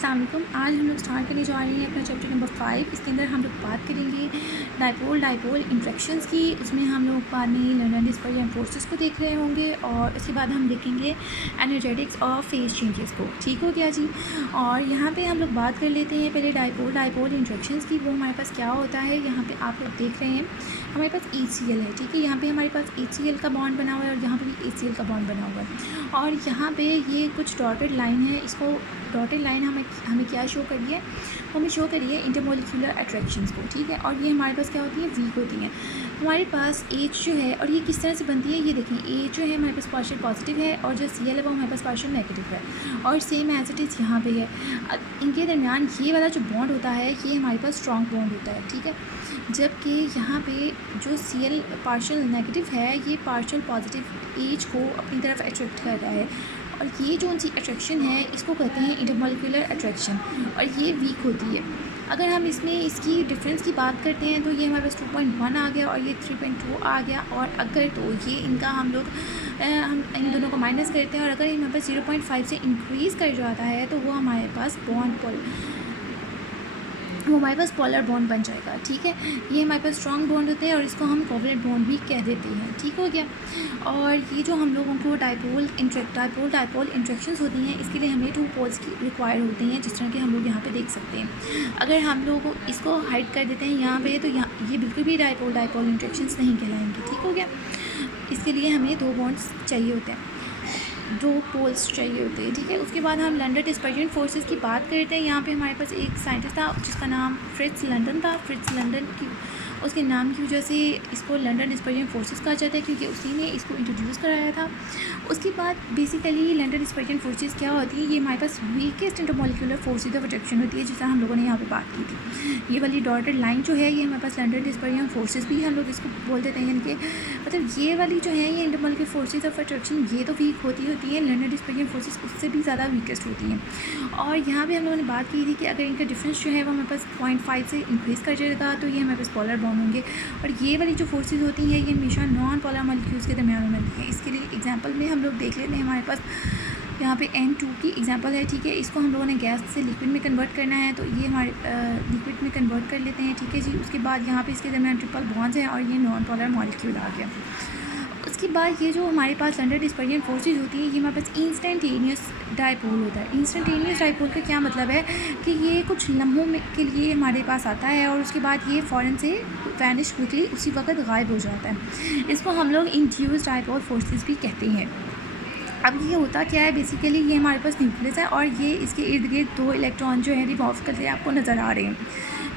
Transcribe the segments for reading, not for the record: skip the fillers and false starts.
अस्सलाम वालेकुम। आज हम लोग स्टार्ट करने जा रहे हैं अपना चैप्टर नंबर 5। इसके अंदर हम लोग बात करेंगे डाइपोल इंट्रैक्शंस की। उसमें हम लोग बाद में लर्नर डिस्पर्जन फोर्सेस को देख रहे होंगे और उसके बाद हम देखेंगे एनर्जेटिक्स और फेज चेंजेस को। ठीक हो गया जी। और यहाँ पे हम लोग बात कर लेते हैं पहले डाइपोल इंट्रैक्शंस की। वो हमारे पास क्या होता है, यहाँ पर आप लोग देख रहे हैं हमारे पास HCl है। ठीक है, यहाँ पे हमारे पास HCl का बॉन्ड बना हुआ है और यहाँ पे भी HCl का बॉन्ड बना हुआ है। और यहाँ पे ये कुछ डॉटेड लाइन है। इसको डॉटेड लाइन हमें क्या शो करिए, हमें शो करिए इंटरमोलिकुलर अट्रैक्शंस को। ठीक है, और ये हमारे पास क्या होती है, वीक होती हैं। हमारे पास H जो है, और ये किस तरह से बनती है, ये देखें H जो है हमारे पास पार्शियल पॉजिटिव है और जो Cl है वो हमारे पास पार्शियल नेगेटिव है। और सेम एज इट इज़ यहाँ पे है। इनके दरमियान ये वाला जो बॉन्ड होता है ये हमारे पास स्ट्रॉन्ग बॉन्ड होता है। ठीक है, जबकि यहाँ पे जो Cl पार्शियल नेगेटिव है ये पार्शियल पॉजिटिव H को अपनी तरफ अट्रैक्ट कर रहा है। और ये जो उनकी अट्रैक्शन है इसको कहते हैं इंटरमोलिकुलर अट्रैक्शन, और ये वीक होती है। अगर हम इसमें इसकी डिफरेंस की बात करते हैं तो ये हमारे पास 2.1 आ गया और ये 3.2 आ गया। और अगर तो ये इनका हम इन दोनों को माइनस करते हैं और अगर हमारे पास 0.5 से इंक्रीज़ कर जाता है तो वो हमारे पास पोलर बॉन्ड बन जाएगा। ठीक है, ये हमारे पास स्ट्रॉन्ग बॉन्ड होते हैं और इसको हम कोवलेंट बॉन्ड भी कह देते हैं। ठीक हो गया। और ये जो हम लोगों को डाइपोल इंट्रैक्शंस होती हैं इसके लिए हमें 2 पोल्स की रिक्वायर होते हैं, जिस तरह के हम लोग यहाँ पे देख सकते हैं। अगर हम लोग इसको हाइड कर देते हैं यहाँ पे तो ये बिल्कुल भी डाइपोल इंट्रैक्शंस नहीं कहलाएंगे। ठीक हो गया। इसके लिए हमें 2 बॉन्ड्स चाहिए होते हैं, 2 पोल्स चाहिए होते हैं। ठीक है, उसके बाद हम लंडन डिस्पर्जन फोर्सेस की बात करते हैं। यहाँ पे हमारे पास एक साइंटिस्ट था जिसका नाम फ्रिट्ज लंडन था। फ्रिट्ज लंडन की उसके नाम की वजह से इसको लंडन डिस्पर्जन फोर्सेस कहा जाता है, क्योंकि उसी ने इसको इंट्रोड्यूस कराया था। उसके बाद बेसिकली लंडन डिस्पर्जन फोर्सेस क्या होती है, ये हमारे पास weakest intermolecular forces of attraction होती है, जिसका हम लोगों ने यहाँ पे बात की थी। ये वाली डॉटेड लाइन जो है ये हमारे पास लंडन डिस्पर्जन फोर्सेस भी हम लोग इसको बोल देते हैं। यानी कि मतलब ये वाली जो है ये इंटरमोलिकुलर फोर्सेस ऑफ अट्रैक्शन ये तो वीक होती है, लंडन डिस्पर्जन फोर्सेस उससे भी ज़्यादा वीकेस्ट होती हैं। और यहाँ पे हम लोगों ने बात की थी कि अगर इनका डिफरेंस जो है वो हमारे पास 0.5 से इंक्रीज़ कर जाएगा तो ये हमारे पास पोलर बॉन्ड होंगे। और ये वाली जो फोर्सेस होती हैं ये हमेशा नॉन पोलर मॉलिक्यूल्स के दरमियान में बनती हैं। इसके लिए एग्जांपल में हम लोग देख लेते हैं। हमारे पास यहाँ पे N2 की एग्जांपल है। ठीक है, इसको हम लोगों ने गैस से लिक्विड में कन्वर्ट करना है तो ये हमारे लिक्विड में कन्वर्ट कर लेते हैं। ठीक है जी। उसके बाद यहाँ पे इसके दरमियान ट्रिपल बॉन्ड्स हैं और ये नॉन पोलर मॉलिक्यूल आ गया। उसके बाद ये जो हमारे पास लंडन डिस्पर्जन फोर्सेस होती हैं ये हमारे पास इंस्टेंटेनियस डाइपोल होता है। इंस्टेंटेनियस डाइपोल का क्या मतलब है कि ये कुछ लम्हों में के लिए हमारे पास आता है और उसके बाद ये फ़ौरन से वैनिश क्विकली उसी वक्त गायब हो जाता है। इसको हम लोग इंड्यूस्ड डाइपोल फोर्सेस भी कहते हैं। अब ये होता क्या है, बेसिकली ये हमारे पास न्यूक्लियस है और ये इसके इर्द गिर्द 2 इलेक्ट्रॉन जो है रिवॉल्व करते हैं आपको नज़र आ रहे हैं।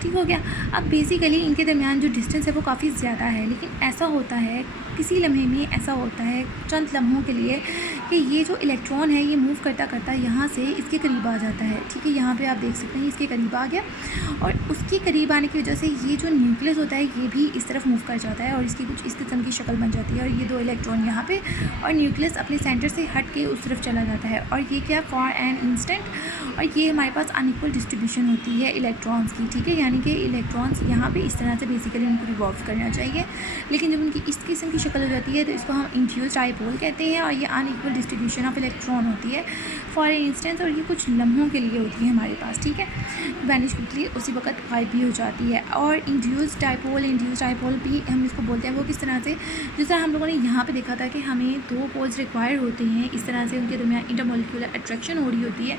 ठीक हो गया। अब बेसिकली इनके दरमियान जो डिस्टेंस है वो काफ़ी ज़्यादा है, लेकिन ऐसा होता है किसी लम्हे में ऐसा होता है चंद लम्हों के लिए कि ये जो इलेक्ट्रॉन है ये मूव करता करता यहाँ से इसके करीब आ जाता है। ठीक है, यहाँ पे आप देख सकते हैं इसके करीब आ गया और उसके करीब आने की वजह से ये जो न्यूक्लियस होता है ये भी इस तरफ मूव कर जाता है और इसकी कुछ इस किस्म की शक्ल बन जाती है। और ये 2 इलेक्ट्रॉन यहाँ पे और न्यूक्लियस अपने सेंटर से हट के उस तरफ चला जाता है। और ये क्या, फॉर एन इंस्टेंट। और ये हमारे पास अनइक्वल डिस्ट्रीब्यूशन होती है इलेक्ट्रॉन्स की। ठीक है, यानी कि इलेक्ट्रॉन्स यहाँ पे इस तरह से बेसिकली उनको रिवॉल्व करना चाहिए, लेकिन जब उनकी इस किस्म की शक्ल हो जाती है तो इसको हम इंड्यूस्ड डाइपोल कहते हैं। और ये अनइक्वल डिस्ट्रीब्यूशन ऑफ इलेक्ट्रॉन होती है फॉर इंस्टेंस, और ये कुछ लम्हों के लिए होती है हमारे पास। ठीक है, वैनिश क्विकली उसी वक्त गायब भी हो जाती है। और इंड्यूस्ड डाइपोल भी हम इसको बोलते हैं। वो किस तरह से, जिस तरह हम लोगों ने यहाँ पे देखा था कि हमें 2 पोल्स रिक्वायर होते हैं, इस तरह से उनके दरमियान इंटरमोलिकुलर अट्रैक्शन हो रही होती है।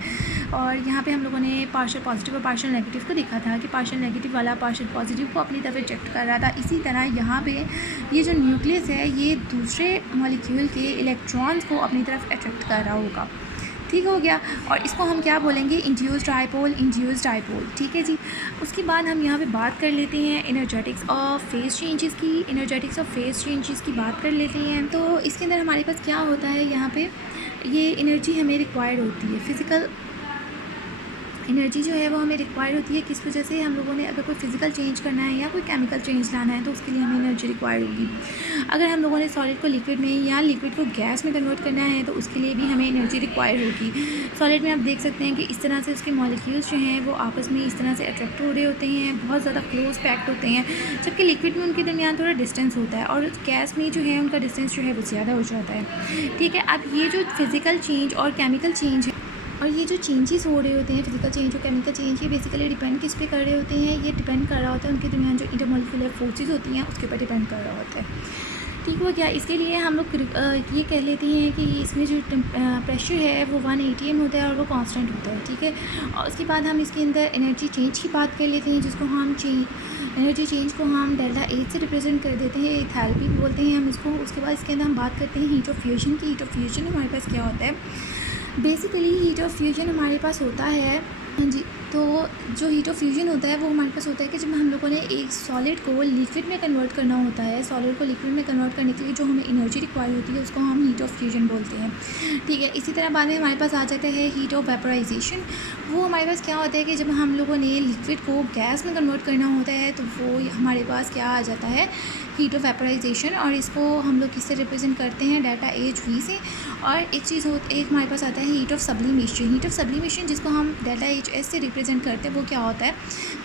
और यहाँ पे हम लोगों ने पार्शियल पॉजिटिव और पार्शियल नेगेटिव को देखा था कि पार्शियल नेगेटिव वाला पार्शियल पॉजिटिव को अपनी तरफ रिजेक्ट कर रहा था। इसी तरह यहाँ पे ये जो न्यूक्लियस है ये दूसरे मॉलिक्यूल के इलेक्ट्रॉन्स को अपनी तरफ अट्रैक्ट कर रहा होगा। ठीक हो गया। और इसको हम क्या बोलेंगे, इंड्यूस्ड डाइपोल। ठीक है जी। उसके बाद हम यहाँ पे बात कर लेते हैं एनर्जेटिक्स ऑफ फेज चेंजेस की बात कर लेते हैं। तो इसके अंदर हमारे पास क्या होता है, यहाँ पे ये एनर्जी हमें रिक्वायर्ड होती है, फिज़िकल एनर्जी जो है वो हमें रिक्वायर होती है। किस वजह से, हम लोगों ने अगर कोई फिज़िकल चेंज करना है या कोई केमिकल चेंज लाना है तो उसके लिए हमें एनर्जी रिक्वायर होगी। अगर हम लोगों ने सॉलिड को लिक्विड में या लिक्विड को गैस में कन्वर्ट करना है तो उसके लिए भी हमें एनर्जी रिक्वायर होगी। सॉलिड में आप देख सकते हैं कि इस तरह से उसके मॉलिक्यूल्स जो हैं वो आपस में इस तरह से अट्रैक्ट हो रहे होते हैं, बहुत ज़्यादा क्लोज पैक्ड होते हैं, जबकि लिक्विड में उनके दरमियान थोड़ा डिस्टेंस होता है और गैस में जो है उनका डिस्टेंस जो है वो ज़्यादा हो जाता है। ठीक है, अब ये जो फिज़िकल चेंज और केमिकल चेंज है और ये जो चेंजेस हो रहे होते हैं, फिजिकल चेंज और केमिकल चेंज, ये बेसिकली डिपेंड किस पे कर रहे होते हैं? ये डिपेंड कर रहा होता है उनके दरमियान जो इंटरमॉलिक्यूलर फोर्सेस होती हैं उसके ऊपर डिपेंड कर रहा होता है। ठीक हो गया। इसके लिए हम लोग ये कह लेते हैं कि इसमें जो प्रेशर है वो 1 atm होता है और वो कांस्टेंट होता है। ठीक है, और उसके बाद हम इसके अंदर एनर्जी चेंज की बात कर लेते हैं, जिसको हम एनर्जी चेंज को हम डेल्टा एच से रिप्रेजेंट कर देते हैं, एथैल्पी बोलते हैं हम इसको। उसके बाद इसके अंदर हम बात करते हैं हीट ऑफ फ्यूजन की। हीट ऑफ फ्यूजन हमारे पास क्या होता है? बेसिकली हीट ऑफ फ्यूजन हमारे पास होता है, हाँ जी, तो जो हीट ऑफ फ्यूजन होता है वो हमारे पास होता है कि जब हम लोगों ने एक सॉलिड को लिक्विड में कन्वर्ट करना होता है, सॉलिड को लिक्विड में कन्वर्ट करने के लिए जो हमें एनर्जी रिक्वायर होती है उसको हम हीट ऑफ फ्यूजन बोलते हैं। ठीक है, इसी तरह बाद में हमारे पास आ जाता है हीट ऑफ वेपराइजेशन। वो हमारे पास क्या होता है कि जब हम लोगों ने लिक्विड को गैस में कन्वर्ट करना होता है तो वो हमारे पास क्या आ जाता है? Heat of vaporisation. और इसको हम लोग किससे रिप्रेजेंट करते हैं? डेल्टा एच वी से। और एक हमारे पास आता है heat of sublimation. Heat of sublimation जिसको हम डेल्टा एच एस से रिप्रेजेंट करते हैं, वो क्या होता है?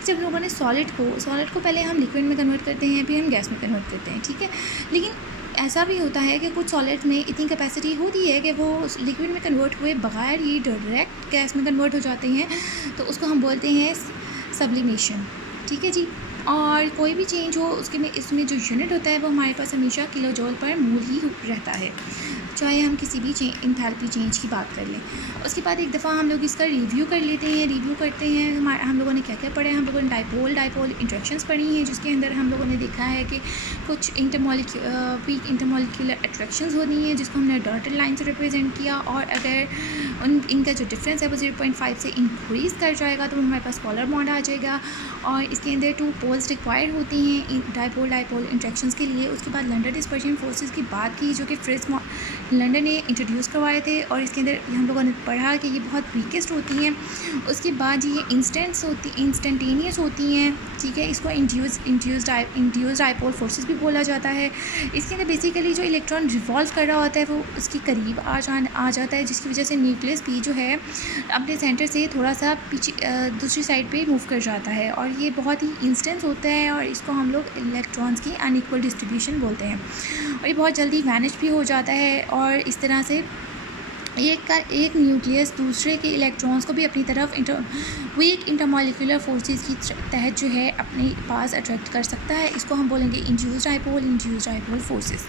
जब लोगों ने सॉलिड को पहले हम लिक्विड में कन्वर्ट करते हैं, फिर हम गैस में कन्वर्ट करते हैं। ठीक है, लेकिन ऐसा भी होता है कि कुछ सॉलिड में इतनी कैपेसिटी होती है कि वो लिक्विड में कन्वर्ट हुए बगैर ही डायरेक्ट गैस में कन्वर्ट हो जाते हैं, तो उसको हम बोलते हैं सब्लिमेशन। ठीक है जी। और कोई भी चेंज हो इसमें जो यूनिट होता है वो हमारे पास हमेशा किलो जॉल पर मोल ही रहता है, चाहे हम किसी भी इंथैल्पी चेंज की बात कर लें। उसके बाद एक दफ़ा हम लोग इसका रिव्यू करते हैं हम लोगों ने क्या क्या पढ़ा है। हम लोगों ने डाइपोल इंट्रैक्शंस पढ़ी हैं, जिसके अंदर हम लोगों ने देखा है कि कुछ वीक इंटरमॉलिक्यूलर अट्रैक्शंस होती हैं जिसको हमने डॉटेड लाइन से रिप्रेजेंट किया, और अगर इनका जो डिफरेंस है वो 0.5 से इंक्रीज़ कर जाएगा तो हमारे पास पोलर बॉन्ड आ जाएगा। और इसके अंदर 2 पोल्स रिक्वायर्ड होती हैं डाइपोल इंट्रैक्शंस के लिए। उसके बाद लंडन डिस्पर्शन फोर्सेस की बात की, जो कि फ्रिट्ज लंडन ने इंट्रोड्यूस करवाए थे, और इसके अंदर हम लोगों ने पढ़ा कि ये बहुत वीकेस्ट होती हैं। उसके बाद ये इंस्टेंटेनियस होती हैं। ठीक है, इसको इंड्यूस डाइपोल फोर्सेस भी बोला जाता है। इसके अंदर बेसिकली जो इलेक्ट्रॉन रिवॉल्व कर रहा होता है वो उसके करीब आ जाता है, जिसकी वजह से न्यूक्लियस भी जो है अपने सेंटर से थोड़ा सा पीछे दूसरी साइड पे मूव कर जाता है, और ये बहुत ही इंस्टेंस होता है, और इसको हम लोग इलेक्ट्रॉन्स की अनइक्वल डिस्ट्रीब्यूशन बोलते हैं। और ये बहुत जल्दी वैनिश भी हो जाता है, और इस तरह से एक न्यूक्लियस दूसरे के इलेक्ट्रॉन्स को भी अपनी तरफ वीक इंटरमॉलिक्यूलर फोर्सेस की तहत जो है अपने पास अट्रैक्ट कर सकता है। इसको हम बोलेंगे इंड्यूस्ड डाइपोल फोर्सेस।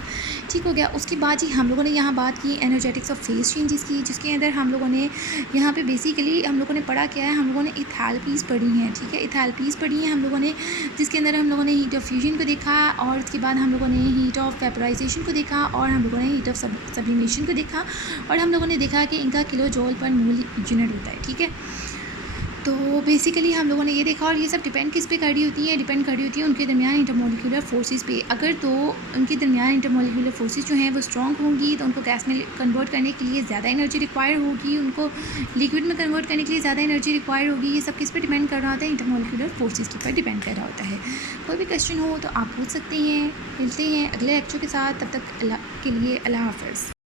ठीक हो गया। उसके बाद ही हम लोगों ने यहाँ बात की एनर्जेटिक्स ऑफ फेज चेंजेस की, जिसके अंदर हम लोगों ने यहाँ पे बेसिकली हम लोगों ने पढ़ा क्या है? हम लोगों ने इथैल्पीज़ पढ़ी हैं। ठीक है, इथैल्पीज़ पढ़ी हैं हम लोगों ने, जिसके अंदर हम लोगों ने हीट ऑफ फ्यूजन को देखा, और उसके बाद हम लोगों ने हीट ऑफ वेपराइजेशन को देखा, और हम लोगों ने हीट ऑफ सब्लिमेशन को देखा, और हम लोगों ने देखा कि इनका किलो जॉल पर मोल यूनिट होता है। ठीक है, तो बेसिकली हम लोगों ने ये देखा, और ये सब डिपेंड किस पे कर रही होती है? डिपेंड कर रही होती है उनके दरमियान इंटरमॉलिक्यूलर फोर्सेस पे। अगर तो उनके दरमियान इंटरमॉलिक्यूलर फोर्सेस जो हैं वो स्ट्रॉन्ग होंगी तो उनको गैस में कन्वर्ट करने के लिए ज़्यादा एनर्जी रिक्वायर होगी, उनको लिक्विड में कन्वर्ट करने के लिए ज़्यादा एनर्जी रिक्वायर होगी। ये सब किस पे डिपेंड कर रहा होता है? इंटरमॉलिक्यूलर फोर्सेस के ऊपर डिपेंड कर रहा होता है। कोई भी क्वेश्चन हो तो आप पूछ सकते हैं। मिलते हैं अगले लेक्चर के साथ, तब तक के लिए अल्लाह हाफ़िज़।